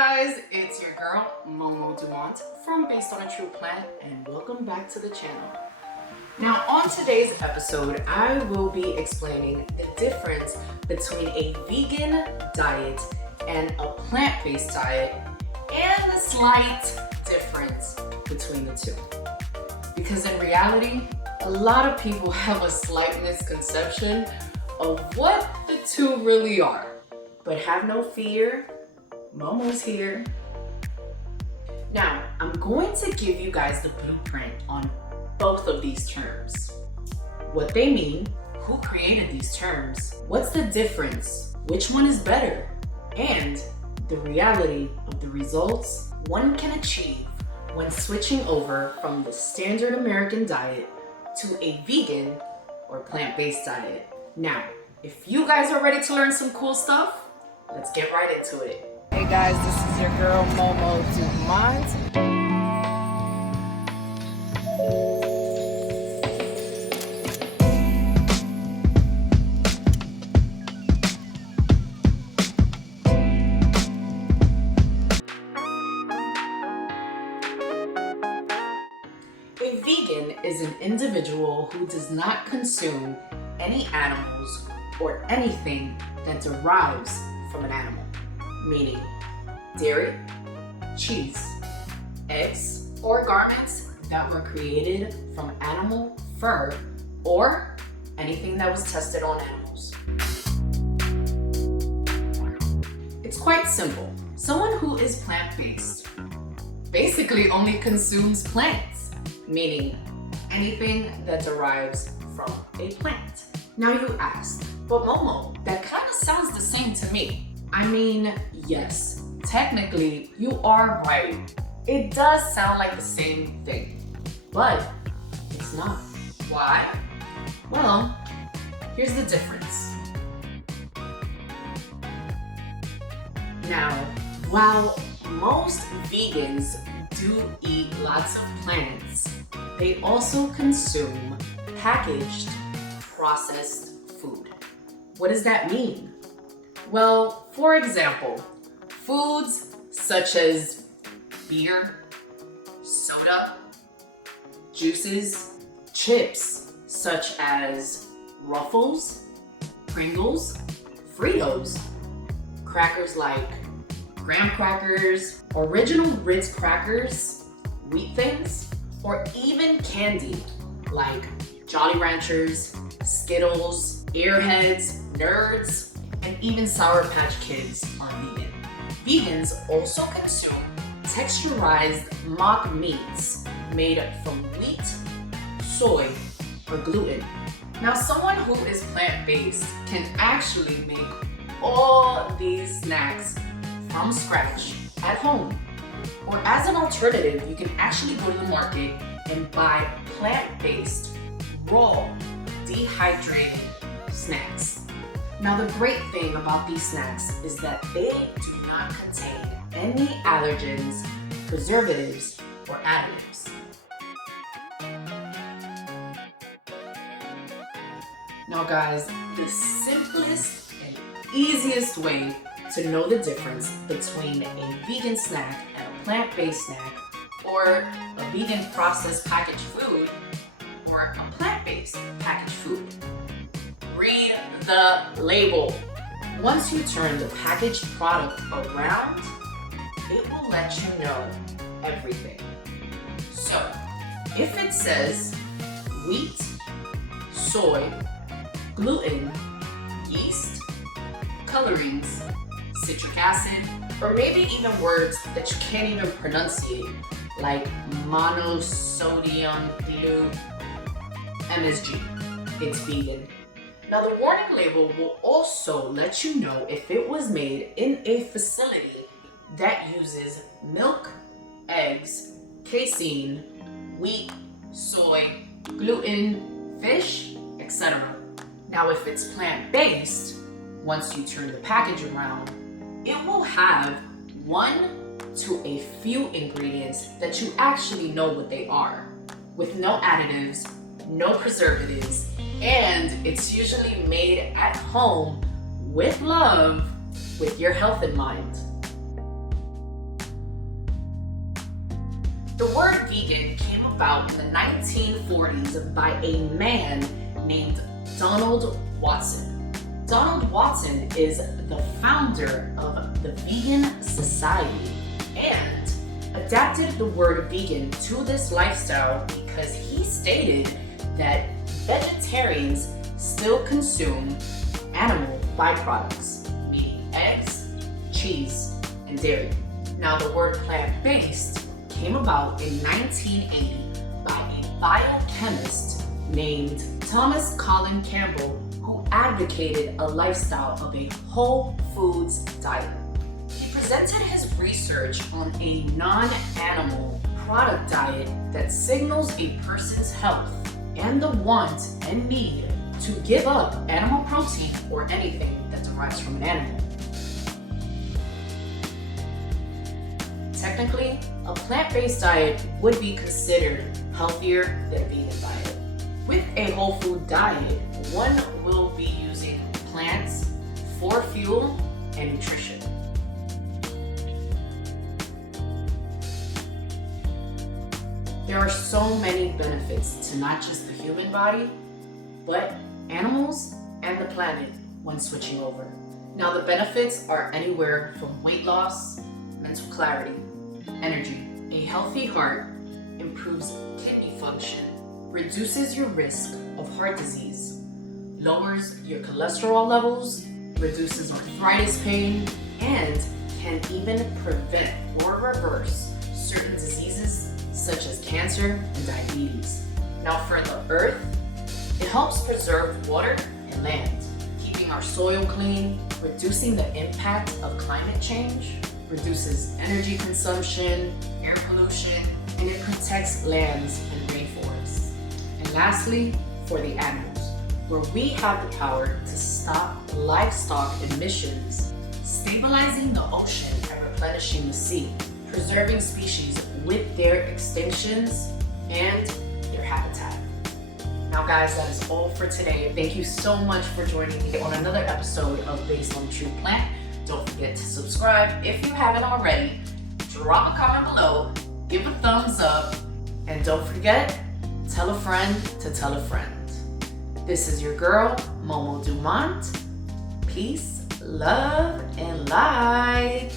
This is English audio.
guys, it's your girl MoMo Dumont from Based on a True Plant, and welcome back to the channel. Now on today's episode, I will be explaining the difference between a vegan diet and a plant-based diet and the slight difference between the two. Because in reality, a lot of people have a slight misconception of what the two really are. But have no fear, Momo's here. Now, I'm going to give you guys the blueprint on both of these terms. What they mean, who created these terms, what's the difference, which one is better, and the reality of the results one can achieve when switching over from the standard American diet to a vegan or plant-based diet. Now, if you guys are ready to learn some cool stuff, let's get right into it. Hey guys, this is your girl MoMo Dumont. A vegan is an individual who does not consume any animals or anything that derives from an animal, meaning dairy, cheese, eggs, or garments that were created from animal fur or anything that was tested on animals. It's quite simple. Someone who is plant-based basically only consumes plants, meaning anything that derives from a plant. Now you ask, but Momo, that kind of sounds the same to me. I mean, yes, technically you are right. It does sound like the same thing, but it's not. Why? Well, here's the difference. Now, while most vegans do eat lots of plants, they also consume packaged, processed food. What does that mean? Well, for example, foods such as beer, soda, juices, chips such as Ruffles, Pringles, Fritos, crackers like graham crackers, original Ritz crackers, wheat things, or even candy like Jolly Ranchers, Skittles, Airheads, Nerds, and even Sour Patch Kids are vegan. Vegans also consume texturized mock meats made from wheat, soy, or gluten. Now, someone who is plant-based can actually make all these snacks from scratch at home. Or as an alternative, you can actually go to the market and buy plant-based, raw, dehydrated snacks. Now the great thing about these snacks is that they do not contain any allergens, preservatives, or additives. Now guys, the simplest and easiest way to know the difference between a vegan snack and a plant-based snack, or a vegan processed packaged food, or a plant-based packaged food. Read the label. Once you turn the packaged product around, it will let you know everything. So, if it says wheat, soy, gluten, yeast, colorings, citric acid, or maybe even words that you can't even pronunciate, like monosodium glutamate, MSG, it's vegan. Now the warning label will also let you know if it was made in a facility that uses milk, eggs, casein, wheat, soy, gluten, fish, etc. Now if it's plant-based, once you turn the package around, it will have one to a few ingredients that you actually know what they are, with no additives, no preservatives, and it's usually made at home with love, with your health in mind. The word vegan came about in the 1940s by a man named Donald Watson. Donald Watson is the founder of the Vegan Society and adapted the word vegan to this lifestyle because he stated that vegetarians still consume animal byproducts, meaning eggs, cheese, and dairy. Now, the word plant-based came about in 1980 by a biochemist named Thomas Colin Campbell, who advocated a lifestyle of a whole foods diet. He presented his research on a non-animal product diet that signals a person's health and the want and need to give up animal protein or anything that derives from an animal. Technically, a plant-based diet would be considered healthier than a vegan diet. With a whole food diet, one will be using plants for fuel and nutrition. There are so many benefits to not just the human body, but animals and the planet when switching over. Now, the benefits are anywhere from weight loss, mental clarity, energy. A healthy heart improves kidney function, reduces your risk of heart disease, lowers your cholesterol levels, reduces arthritis pain, and can even prevent or reverse certain diseases such as cancer and diabetes. Now, for the earth, it helps preserve water and land, keeping our soil clean, reducing the impact of climate change, reduces energy consumption, air pollution, and it protects lands and rainforests. And lastly, for the animals, where we have the power to stop livestock emissions, stabilizing the ocean and replenishing the sea, preserving species with their extinctions and their habitat. Now guys, that is all for today. Thank you so much for joining me on another episode of Based on True Plant. Don't forget to subscribe if you haven't already. Drop a comment below, give a thumbs up, and don't forget, tell a friend to tell a friend. This is your girl, MoMo Dumont. Peace, love, and light.